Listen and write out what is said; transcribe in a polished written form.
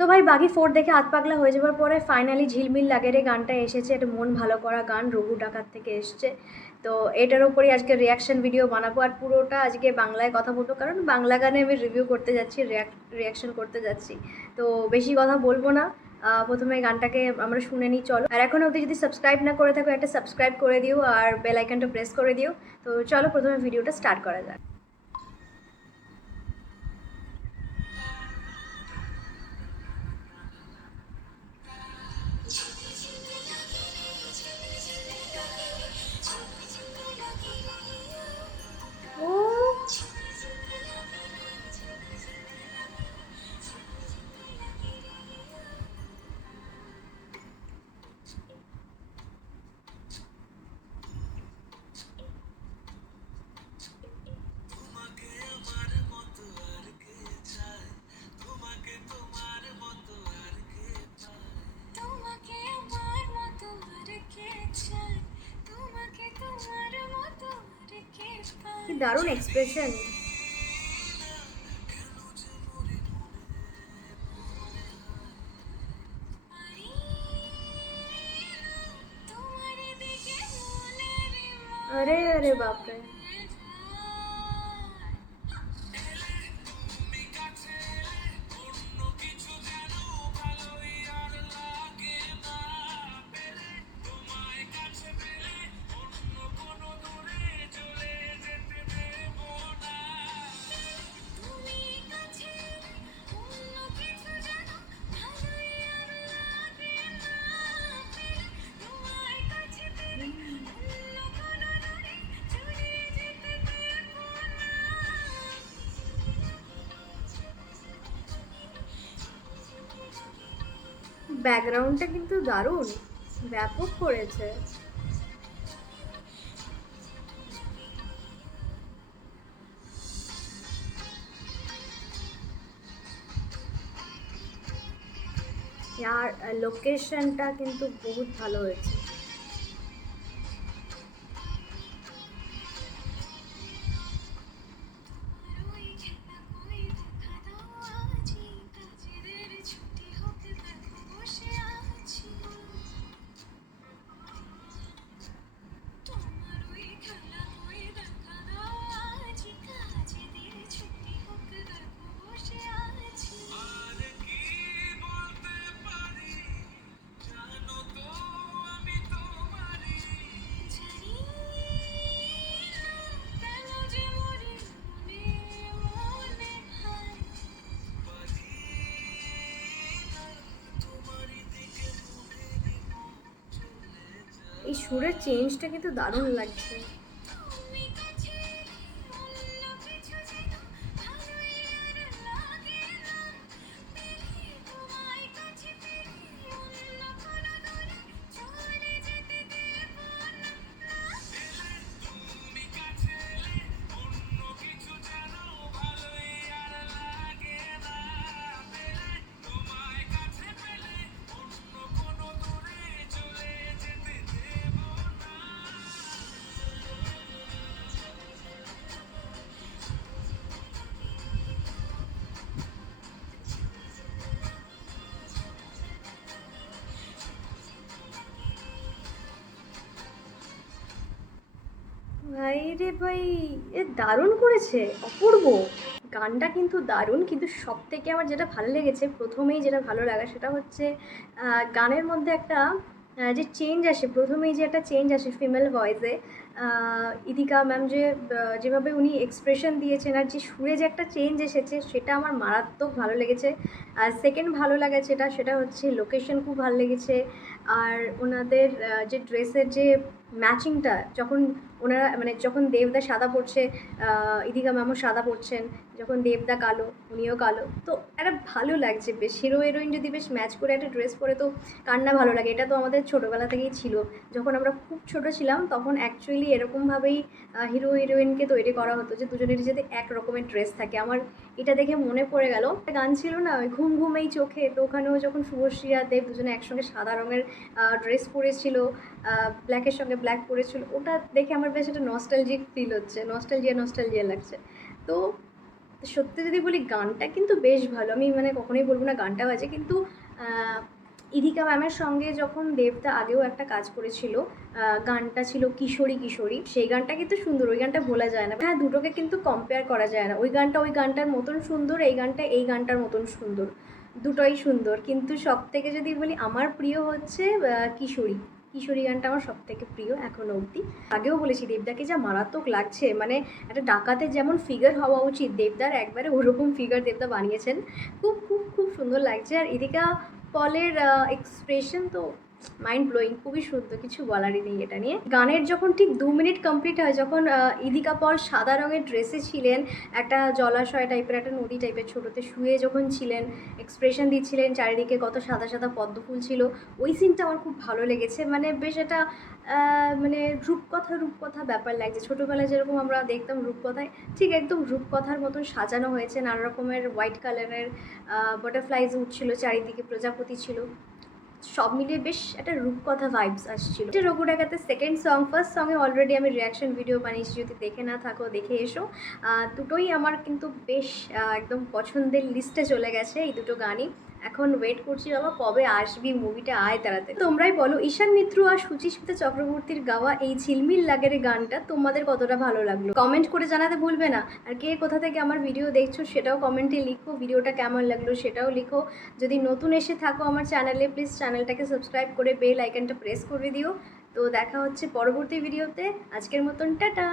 তো ভাই বাঘি 4 দেখে হাত পাগলা হয়ে যাবার পরে ফাইনালি ঝিলমিল লাগে রে গানটা এসেছে। এটা মন ভালো করা গান, রঘু ডাকাত থেকে এসছে। তো এটার উপরই আজকে রিয়াকশন ভিডিও বানাবো, আর পুরোটা আজকে বাংলায় কথা বলবো, কারণ বাংলা গানে আমি রিভিউ করতে যাচ্ছি, রিয়াকশন করতে যাচ্ছি। তো বেশি কথা বলবো না, প্রথমে গানটাকে আমরা শুনে নিই চলো। আর এখন অবধি যদি সাবস্ক্রাইব না করে থাকো একটা সাবস্ক্রাইব করে দিও আর বেল আইকনটা প্রেস করে দিও। তো চলো প্রথমে ভিডিওটা স্টার্ট করা যাক। কি দারুণ এক্সপ্রেশন। अरे अरे बाप रे। ব্যাকগ্রাউন্ডটা কিন্তু দারুণ, ব্যাপক করেছে। আর লোকেশনটা কিন্তু বহুত ভালো হয়েছে। এই সুরের চেঞ্জটা কিন্তু দারুণ লাগছে। ভাই রে ভাই, এ দারুণ করেছে, অপূর্ব। গানটা কিন্তু দারুণ, কিন্তু সব থেকে আমার যেটা ভালো লেগেছে, প্রথমেই যেটা ভালো লাগা সেটা হচ্ছে গানের মধ্যে একটা যে চেঞ্জ আসে, প্রথমেই যে একটা চেঞ্জ আসে ফিমেল ভয়েসে। ইদিকা ম্যাম যে যেভাবে উনি এক্সপ্রেশন দিয়েছেন আর যে সুরে যে একটা চেঞ্জ এসেছে, সেটা আমার মারাত্মক ভালো লেগেছে। আর সেকেন্ড ভালো লাগা সেটা হচ্ছে লোকেশন খুব ভালো লেগেছে। আর ওনাদের যে ড্রেসের যে ম্যাচিংটা, যখন ওনারা মানে যখন দেবদা সাদা পরছে, ইদিকা ম্যামও সাদা পরছেন, যখন দেবদা কালো উনিও কালো, তো একটা ভালো লাগছে বেশ। হিরো হিরোইন যদি বেশ ম্যাচ করে একটা ড্রেস পরে তো কার না ভালো লাগে। এটা তো আমাদের ছোটোবেলা থেকেই ছিল, যখন আমরা খুব ছোটো ছিলাম তখন অ্যাকচুয়ালি এরকমভাবেই হিরো হিরোইনকে তৈরি করা হতো যে দুজনেরই যাতে এক রকমের ড্রেস থাকে। আমার এটা দেখে মনে পড়ে গেল একটা গান ছিল না, ওই ঘুম ঘুম এই চোখে, তো ওখানেও যখন শুভশ্রী আর দেব দুজনে একসঙ্গে সাদা রঙের ড্রেস পরেছিল, ব্ল্যাকের সঙ্গে ব্ল্যাক পরেছিল, ওটা দেখে আমার বেশ একটা নস্টালজিক ফিল হচ্ছে, নস্টালজিয়া লাগছে। তো তো সত্যি যদি বলি গানটা কিন্তু বেশ ভালো, আমি মানে কখনোই বলবো না গানটা বাজে, কিন্তু ইদিকা ম্যামের সঙ্গে যখন দেবদা আগেও একটা কাজ করেছিল, গানটা ছিল কিশোরী কিশোরী, সেই গানটা কিন্তু সুন্দর, ওই গানটা ভোলা যায় না। হ্যাঁ, দুটোকে কিন্তু কম্পেয়ার করা যায় না, ওই গানটা ওই গানটার মতন সুন্দর, এই গানটা এই গানটার মতন সুন্দর, দুটোই সুন্দর। কিন্তু সব থেকে যদি বলি আমার প্রিয় হচ্ছে কিশোরী, কিশোরী গানটা আমার সব থেকে প্রিয় এখনো অবধি। আগেও বলেছি দেবদাকে যা মারাত্মক লাগছে, মানে একটা ডাকাতের যেমন ফিগার হওয়া উচিত দেবদার একবারে ওরকম ফিগার দেবদা বানিয়েছেন, খুব খুব খুব সুন্দর লাগছে। আর ইদিকা পলের এক্সপ্রেশন তো মাইন্ড ব্লোয়িং, খুবই সুন্দর, কিছু বলারই নেই এটা নিয়ে। গানের যখন ঠিক 2 মিনিট কমপ্লিট হয়, যখন ইদিকা পল সাদা রঙের ড্রেসে ছিলেন, একটা জলাশয় টাইপের, একটা নদী টাইপের ছোটোতে শুয়ে যখন ছিলেন, এক্সপ্রেশন দিচ্ছিলেন, চারিদিকে কত সাদা সাদা পদ্ম ফুল ছিল, ওই সিনটা আমার খুব ভালো লেগেছে। মানে বেশ একটা মানে রূপকথা ব্যাপার লাগছে, ছোটোবেলায় যেরকম আমরা দেখতাম রূপকথায়, ঠিক একদম রূপকথার মতন সাজানো হয়েছে। নানা রকমের হোয়াইট কালারের বাটারফ্লাইজ উঠছিল, চারিদিকে প্রজাপতি ছিল, সব মিলিয়ে বেশ একটা রূপকথা ভাইবস আসছিল। এটা রঘু ডাকাতের সেকেন্ড সং। ফার্স্ট সঙ্গে অলরেডি আমি রিয়াকশন ভিডিও বানিয়েছি, যদি দেখে না থাকো দেখে এসো। দুটোই আমার কিন্তু বেশ একদম পছন্দের লিস্টে চলে গেছে এই দুটো গানই। এখন ওয়েট করছি বাবা কবে আসবি মুভিটা, আয় তাড়াতাড়ি। তোমরাই বলো ঈশান মিত্র আর সুচিস্মিতা চক্রবর্তীর গাওয়া এই ঝিলমিল লাগের গানটা তোমাদের কতটা ভালো লাগলো কমেন্ট করে জানাতে ভুলবে না। আর কে কোথা থেকে আমার ভিডিও দেখছো সেটাও কমেন্টে লিখো, ভিডিওটা কেমন লাগলো সেটাও লিখো। যদি নতুন এসে থাকো আমার চ্যানেলে, প্লিজ চ্যানেলটাকে সাবস্ক্রাইব করে বেল আইকনটা প্রেস করে দিও। তো দেখা হচ্ছে পরবর্তী ভিডিওতে, আজকের মতন টাটা।